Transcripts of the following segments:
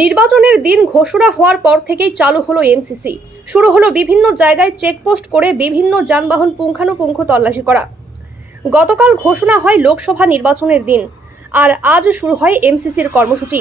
নির্বাচনের দিন ঘোষণা হওয়ার পর থেকেই চালু হলো এমসিসি শুরু হলো বিভিন্ন জায়গায় চেকপোস্ট করে বিভিন্ন যানবাহন পুঙ্খানুপুঙ্খ তল্লাশি করা। গতকাল ঘোষণা হয় লোকসভা নির্বাচনের দিন, আর আজ শুরু হয় এমসিসির কর্মসূচি।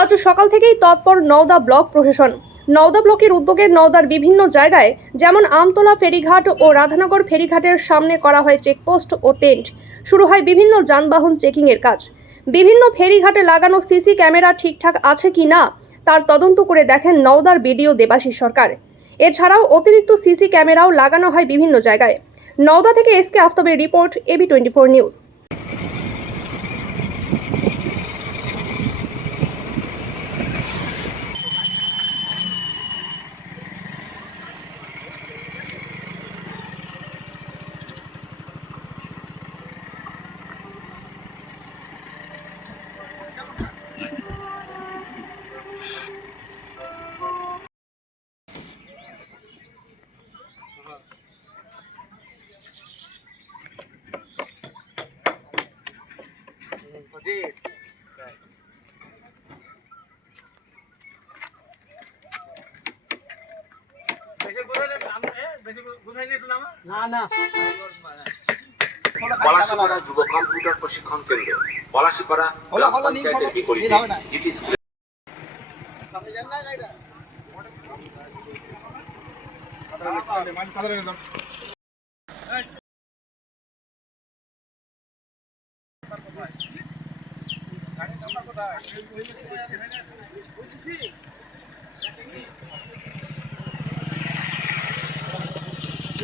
আজ সকাল থেকেই তৎপর নওদা ব্লক প্রশাসন। নওদা ব্লকের উদ্যোগে নওদার বিভিন্ন জায়গায় যেমন আমতলা ফেরিঘাট ও রাধানগর ফেরিঘাটের সামনে করা হয় চেকপোস্ট ও টেন্ট। শুরু হয় বিভিন্ন যানবাহন চেকিংয়ের কাজ। বিভিন্ন ফেরিঘাটে লাগানো সিসি ক্যামেরা ঠিকঠাক আছে কি না, তার তদন্ত করে দেখেন নওদার বিডিও দেবাশিস সরকার। এছাড়াও অতিরিক্ত সিসি ক্যামেরাও লাগানো হয় বিভিন্ন জায়গায়। নওদা থেকে SK আফতাবের report AB twenty four news না না পলাশিপাড়া যুব কম্পিউটার প্রশিক্ষণ কেন্দ্র পলাশিপাড়া হলো, গ্রাম হলো,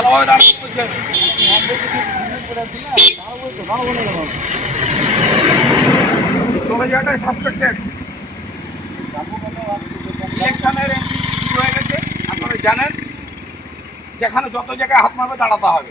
বলছে চলে যাওয়াটাই সাসপেক্টেড হয়ে গেছে জানেন। যেখানে যত জায়গায় হাত মারবে দাঁড়াতে হবে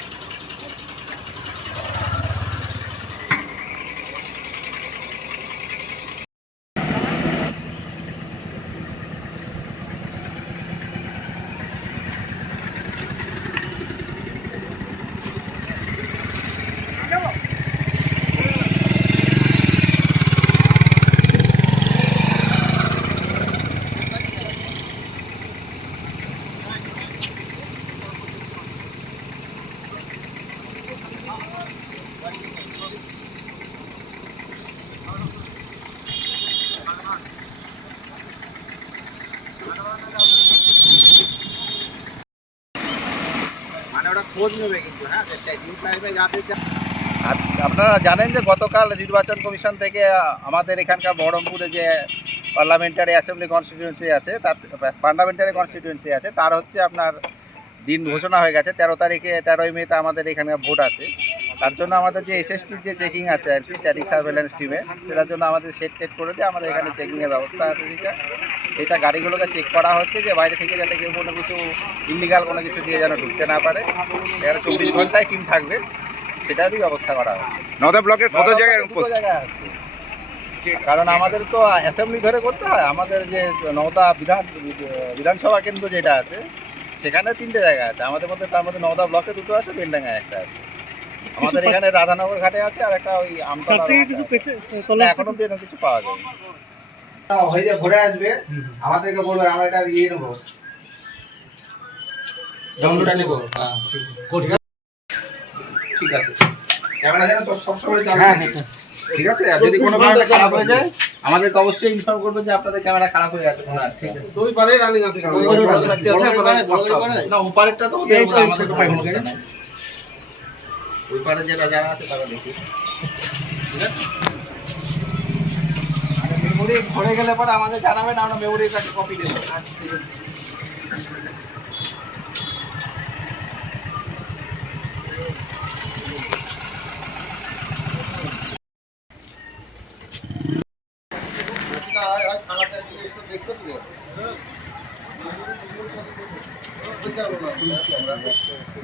আপনারা জানেন যে গতকাল নির্বাচন কমিশন থেকে আমাদের এখানকার বহরমপুরে যে পার্লামেন্টারি অ্যাসেম্বলি কনস্টিটিউয়েন্সি আছে, তার পার্লামেন্টারি কনস্টিটিউয়েন্সি আছে, তার হচ্ছে আপনার দিন ঘোষণা হয়ে গেছে, তেরো তারিখে, তেরোই মেতে আমাদের এখানে ভোট আছে। তার জন্য আমাদের যে এসএসটির যে চেকিং আছে আর কি স্ট্যাটিক সার্ভেলেন্স টিমে সেটার জন্য আমাদের সেট টেট করে দিয়ে আমাদের এখানে চেকিংয়ের ব্যবস্থা আছে। সেটা গাড়িগুলোকে চেক করা হচ্ছে যে বাইরে থেকে যাতে কেউ কোনো কিছু ইলিগাল কোনো কিছু দিয়ে যেন ঢুকতে না পারে। এখানে চব্বিশ ঘন্টায় টিম থাকবে। সেটারই ব্যবস্থা করা হচ্ছে। নদা ব্লকের কত জায়গায় আছে। কারণ আমাদের তো অ্যাসেম্বলি ধরে করতে হয়। আমাদের যে নওদা বিধান বিধানসভা কেন্দ্র যেটা আছে সেখানে তিনটে জায়গা আছে। আমাদের মধ্যে তার মধ্যে নওদা ব্লকে দুটো আছে বেলডাঙ্গায় একটা আছে। আমাদের এখানে রাধানগর ঘাটে আছে আর একটা ওই কিছু এখন অব্দি কিছু পাওয়া যায় হয়ে ভরে আসবে। আমাদেরকে বলবে আমরা এটা ইয়ে নেব। ডমরুটা নেব? ঠিক আছে। ক্যামেরা যেন সবসময় চালু হ্যাঁ ঠিক আছে? আর যদি কোনো কারণে খারাপ হয়ে যায় আমাদেরকে অবশ্যই ইনফর্ম করবে যে আপনাদের ক্যামেরা খারাপ হয়ে গেছে ঠিক আছে। দুই পারে রানিং আছে না ওপারেরটা তো আমাদের তো ওই পারে যেটা জানা আছে তারা দেখি। ঠিক আছে? মেমোরি ঘরে গেলে পরে আমাদের জানাবেন আমরা মেমোরির কাছে কপি দেবো। আচ্ছা ঠিক আছে।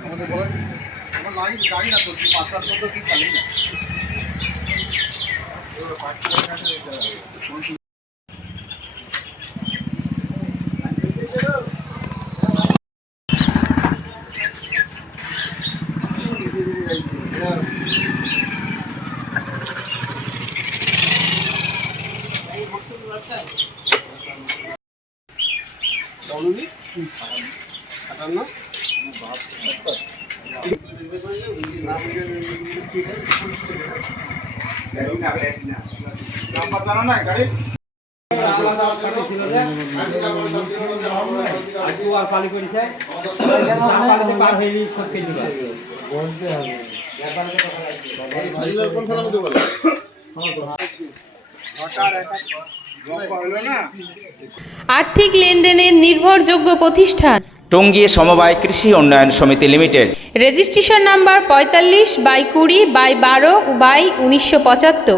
আমাদের বলেন আমার লাইন গাড়ি না করছি পাঁচটার মধ্যে কি খালি না জানা নাই গাড়ি আর্থিক লেনদেনের নির্ভরযোগ্য প্রতিষ্ঠান। টঙ্গী সমবায় কৃষি উন্নয়ন সমিতি লিমিটেড। রেজিস্ট্রেশন নাম্বার পঁয়তাল্লিশ বাই কুড়ি বাই বারো বাই উনিশশো পঁচাত্তর।